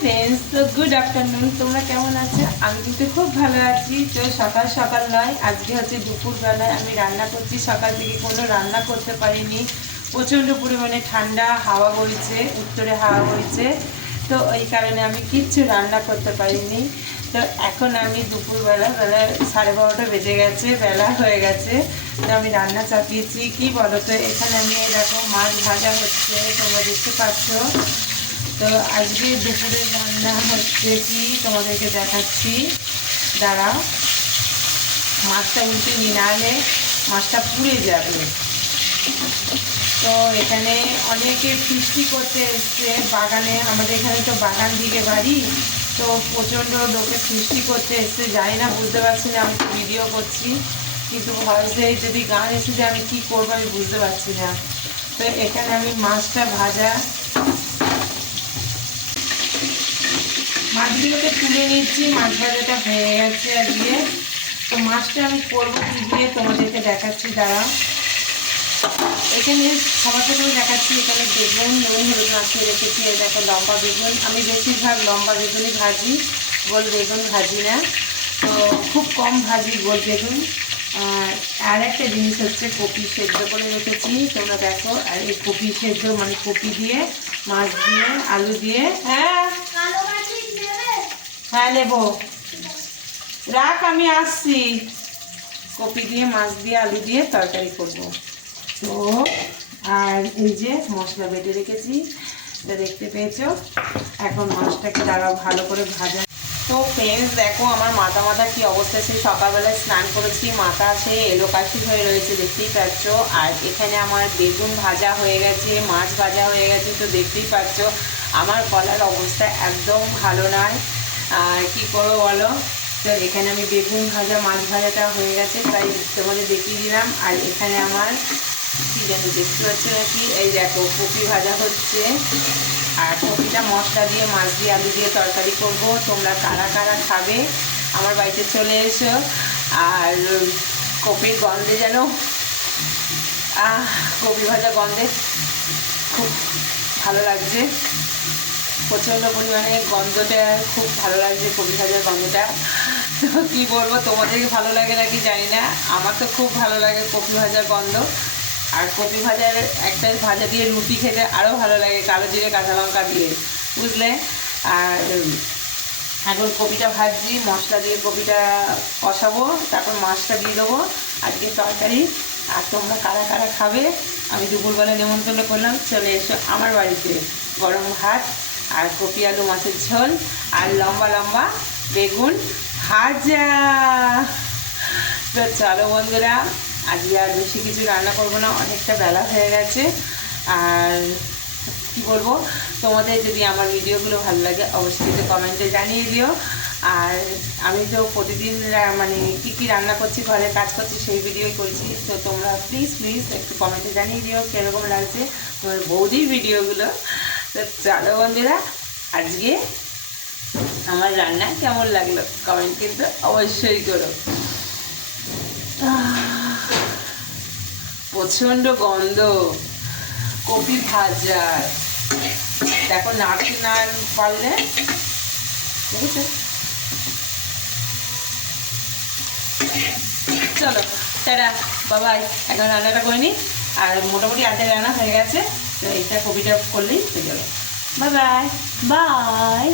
Friends, তো good afternoon. তোমরা কেমন আছো? আমি কিন্তু খুব ভালো আছি। তো সকাল সকাল নয়, আজকে হচ্ছে দুপুরবেলায় আমি রান্না করছি। সকাল থেকে কোনো রান্না করতে পারিনি, প্রচণ্ড পরিমাণে ঠান্ডা হাওয়া বইছে, উত্তরে হাওয়া বইছে, তো এই কারণে আমি কিচ্ছু রান্না করতে পারিনি। তো এখন আমি দুপুরবেলা 12:30 বেজে গেছে, বেলা হয়ে গেছে। তো আমি রান্না চাপিয়েছি। কি বলো তো, এখানে আমি দেখো মাছ ভাজা হচ্ছে, তোমরা দেখতে পাচ্ছ। তো আজকে দুপুরের রান্না হচ্ছে কি তোমাদেরকে দেখাচ্ছি, দাঁড়াও। মাছটা উল্টে নি, নাহলে মাছটা পুড়ে যাবে। তো এখানে অনেকে ফিস্টি করতে এসছে বাগানে, আমাদের এখানে তো বাগান দিকে বাড়ি, তো প্রচণ্ড লোকে ফিস্টি করতে এসছে। জানি না, বুঝতে পারছি না, আমি তো ভিডিও করছি, কিন্তু ভয়েসে যদি গান এসে যায় আমি কী করবো আমি বুঝতে পারছি না। তো এখানে আমি মাছটা ভাজা, মাছগুলোকে তুলে নিচ্ছি। মাছ ভাজাটা হয়ে গেছে আজকে। তো মাছটা আমি করবো কী দিয়ে তোমাদেরকে দেখাচ্ছি, দাঁড়াও। এখানে সবার প্রথমে দেখাচ্ছি, এখানে বেগুন নুন হলুদ মাখিয়ে রেখেছি। এই দেখো লম্বা বেগুন, আমি বেশিরভাগ লম্বা বেগুনই ভাজি, গোল বেগুন ভাজি না। তো খুব কম ভাজি গোল বেগুন। আর একটা জিনিস হচ্ছে, কপি সেদ্ধ করে রেখেছি, তোমরা দেখো। আর এই কপি সেদ্ধ মানে কপি দিয়ে, মাছ দিয়ে, আলু দিয়ে। হ্যাঁ হ্যাঁ নেবো, রাখ, আমি আসছি। কপি দিয়ে, মাছ দিয়ে, আলু দিয়ে তরকারি করবো। তো আর এই যে মশলা বেটে রেখেছি, এটা দেখতে পেয়েছো। এখন মাছটাকে দাঁড়াও ভালো করে ভাজা। তো ফ্রেন্ডস দেখো আমার মাথা কি অবস্থা। সেই সকালবেলায় স্নান করেছি, মাথা সেই এলোকাশি হয়ে রয়েছে, দেখতেই পাচ্ছ। আর এখানে আমার বেগুন ভাজা হয়ে গেছে, মাছ ভাজা হয়ে গেছে, তো দেখতেই পাচ্ছ আমার গলার অবস্থা একদম ভালো নয়। আর কী করবো বলো। তো এখানে আমি বেগুন ভাজা, মাছ ভাজাটা হয়ে গেছে, তাই তোমাদের দেখিয়ে দিলাম। আর এখানে আমার কী জানি দেখতে পাচ্ছ নাকি, এই দেখো কপি ভাজা হচ্ছে। আর কপিটা মশলা দিয়ে, মাছ দিয়ে, আলু দিয়ে তরকারি করব। তোমরা কারা কারা খাবে আমার বাড়িতে চলে এসো। আর কপির গন্ধে যেন, কপি ভাজা গন্ধে খুব ভালো লাগছে, প্রচণ্ড পরিমাণে গন্ধটা খুব ভালো লাগছে, কপি ভাজার গন্ধটা। তো কী বলবো, তোমাদেরকে ভালো লাগে নাকি জানি না, আমার তো খুব ভালো লাগে কপি ভাজার গন্ধ। আর কপি ভাজার একটা ভাজা দিয়ে রুটি খেতে আরও ভালো লাগে, কালো জিরে কাঁচা লঙ্কা দিয়ে, বুঝলে। আর এখন কপিটা ভাজছি, মশলা দিয়ে কপিটা কষাবো, তারপর মাছটা দিয়ে দেবো, আজকে তরকারি। আর তোমরা কারা কারা খাবে আমি দুপুরবেলা নেমন্তন্ন করলাম, চলে এসো আমার বাড়িতে। গরম ভাত আর কপি আলু মাছের ঝোল আর লম্বা লম্বা বেগুন ভাজা। তো চলো বন্ধুরা, আজকে আর বেশি কিছু রান্না করবো না, অনেকটা বেলা হয়ে গেছে। আর কি বলবো, তোমাদের যদি আমার ভিডিওগুলো ভালো লাগে অবশ্যই কিন্তু কমেন্টে জানিয়ে দিও। আর আমি তো প্রতিদিন মানে কী কী রান্না করছি, ঘরে কাজ করছি, সেই ভিডিওই করছি। তো তোমরা প্লিজ একটু কমেন্টে জানিয়ে দিও কীরকম লাগছে তোমার বৌদির ভিডিওগুলো। তো চলো বন্ধুরা, আজকে আমার রান্না কেমন লাগলো কমেন্ট কিন্তু অবশ্যই করো। প্রচণ্ড গন্ধ কপি ভাজা, দেখো নাড়তে না পারলে, ঠিক আছে। চলো টাটা, বাবাই। এখন রান্নাটা করে নিই, আর মোটামুটি আধা রান্না হয়ে গেছে। তো এইটা কপিটা করলেই হয়ে যাবে। Bye bye bye.